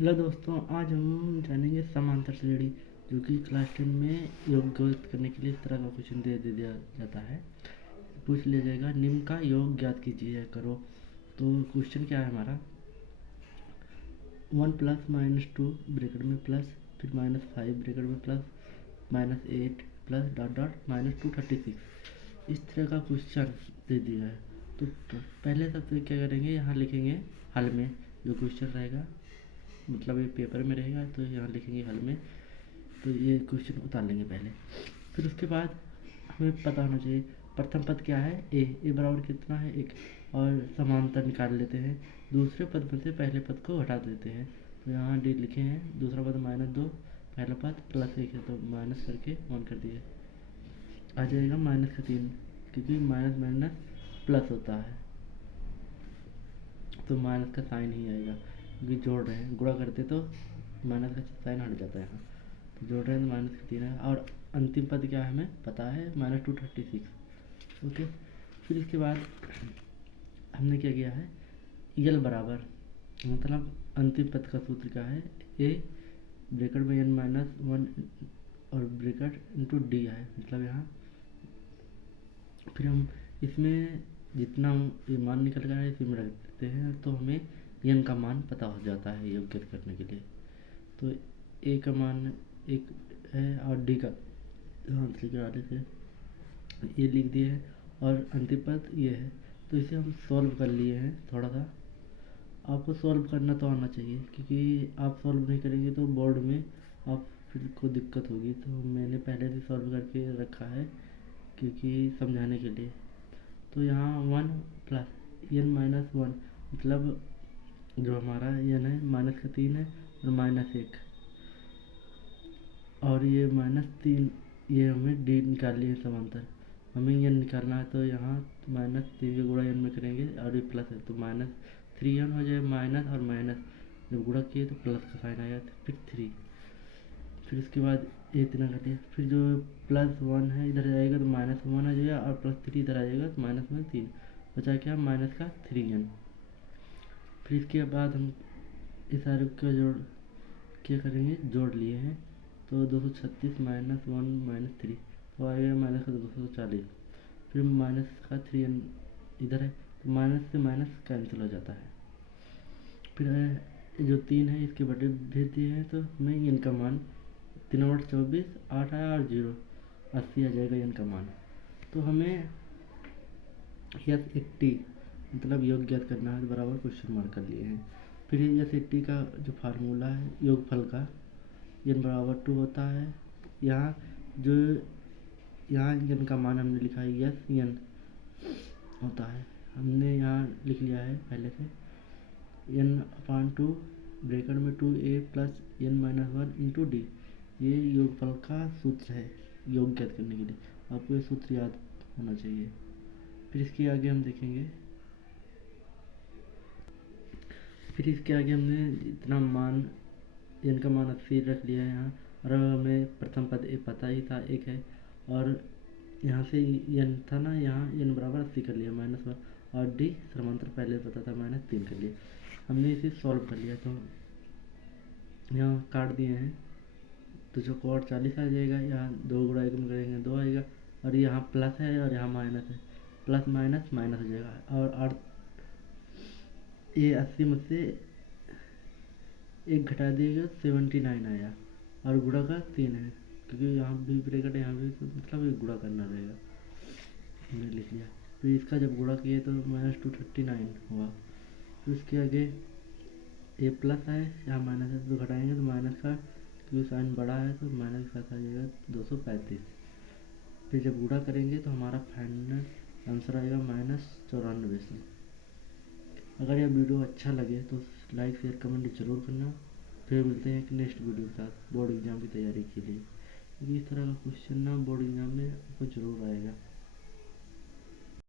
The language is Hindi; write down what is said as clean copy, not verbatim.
हेलो दोस्तों, आज हम जानेंगे समांतर श्रेणी जो कि क्लास 10 में योग ज्ञात करने के लिए इस तरह का क्वेश्चन दे दिया जाता है। पूछ लिया जाएगा निम्न का योग ज्ञात कीजिए करो। तो क्वेश्चन क्या है हमारा, 1 प्लस माइनस 2 ब्रैकेट में प्लस, फिर -5 ब्रैकेट में प्लस, -8 प्लस डॉट डॉट -236, इस तरह का क्वेश्चन दे दिया है। तो पहले सबसे क्या करेंगे, यहाँ लिखेंगे हल में जो क्वेश्चन रहेगा, मतलब ये पेपर में रहेगा तो यहाँ लिखेंगे हल में। तो ये क्वेश्चन उतार लेंगे पहले, फिर उसके बाद हमें पता होना चाहिए प्रथम पद क्या है, ए बराबर कितना है 1, और समांतर निकाल लेते हैं। दूसरे पद में से पहले पद को हटा देते हैं, तो यहाँ डी लिखे हैं। दूसरा पद -2, पहला पद +1 है तो माइनस करके 1 कर दिए, आ जाएगा -3, क्योंकि माइनस माइनस प्लस होता है तो माइनस का साइन ही आएगा, क्योंकि जोड़ रहे हैं। गुणा करते तो माइनस का साइन हट जाता है यहाँ, तो जोड़ रहे हैं तो -3 है। और अंतिम पद क्या है हमें पता है, -236। ओके, फिर इसके बाद हमने क्या किया है, यल बराबर, मतलब अंतिम पद का सूत्र क्या है, ए ब्रैकेट में n-1 और ब्रैकेट इंटू डी है, मतलब यहाँ फिर हम इसमें जितना ये मान निकल गया है इसमें रख देते हैं, तो हमें n का मान पता हो जाता है योग ज्ञात करने के लिए। तो ए का मान 1 है और डी का आगे से ये लिख दिए हैं, और अंतिम पद ये है। तो इसे हम सॉल्व कर लिए हैं। थोड़ा सा आपको सॉल्व करना तो आना चाहिए, क्योंकि आप सॉल्व नहीं करेंगे तो बोर्ड में आप फिर को दिक्कत होगी। तो मैंने पहले से सॉल्व करके रखा है क्योंकि समझाने के लिए। तो यहाँ 1 प्लस n-1, मतलब जो हमारा n है -3 है और -1, और ये -3, ये हमें डी निकाल लिए समांतर। हमें n निकालना है तो यहाँ -3 के गुणा n में करेंगे, और ये प्लस है तो -3n हो जाए, माइनस और माइनस जब गुणा किए तो प्लस का साइन आया, फिर 3, फिर उसके बाद ये इतना कर दिया। फिर जो +1 है इधर जाएगा तो -1 आ जाएगा, और +3 इधर आ जाएगा तो -3 बचा क्या, माइनस का 3n। फिर इसके बाद हम इस सारे का जोड़ क्या करेंगे, जोड़ लिए हैं। तो 236 -1 -3 तो आएगा माइनस का 240, फिर माइनस का 3n इधर है तो माइनस से माइनस कैंसिल हो जाता है। फिर जो 3 है इसके बटे भेज दिए हैं, तो हमें इनका मान 3/24 8 आया, और 0 80 आ जाएगा इनका मान। तो हमें यस 80 मतलब योग ज्ञात करना है, बराबर क्वेश्चन मार्क कर लिए हैं। फिर यस 80 का जो फार्मूला है योगफल का, n बराबर 2 होता है। यहाँ जो यहाँ n का मान हमने लिखा है यस n होता है, हमने यहाँ लिख लिया है पहले से। n/2 ब्रैकेट में 2a plus n-1 into D, ये योगफल का सूत्र है योग ज्ञात करने के लिए। आपको ये सूत्र याद होना चाहिए। फिर इसके आगे हम देखेंगे, फिर इसके आगे हमने इतना मान n का मान 80 रख लिया है यहाँ, और हमें प्रथम पद ए पता ही था 1 है, और यहाँ से n था ना, यहाँ n बराबर 80 कर लिया -1, और डी समांतर पहले पता था -3 कर लिया। हमने इसे सॉल्व कर लिया, तो यहाँ काट दिए हैं तो जो कोड 40 आ जाएगा। यहाँ 2 गुणा 1 में करेंगे 2 आएगा, और यहाँ प्लस है और यहाँ माइनस है, प्लस माइनस माइनस हो जाएगा। और ये 80 में से 1 घटा दिएगा 79 आया, और गुणा का 3 है, क्योंकि यहाँ भी ब्रैकेट यहाँ भी, तो मतलब ये गुणा करना रहेगा, हमने लिख लिया। फिर इसका जब गुणा किए तो -239 हुआ। फिर उसके आगे ये प्लस है, यहाँ माइनस है तो घटाएंगे तो माइनस का, क्योंकि साइन बड़ा है तो माइनस के साथ आ जाएगा 235। फिर जब गुणा करेंगे तो हमारा फाइनल आंसर आएगा -94। अगर यह वीडियो अच्छा लगे तो लाइक शेयर कमेंट जरूर करना। फिर मिलते हैं एक नेक्स्ट वीडियो के साथ बोर्ड एग्ज़ाम की तैयारी के लिए, क्योंकि इस तरह का क्वेश्चन ना बोर्ड एग्ज़ाम में आपको ज़रूर आएगा।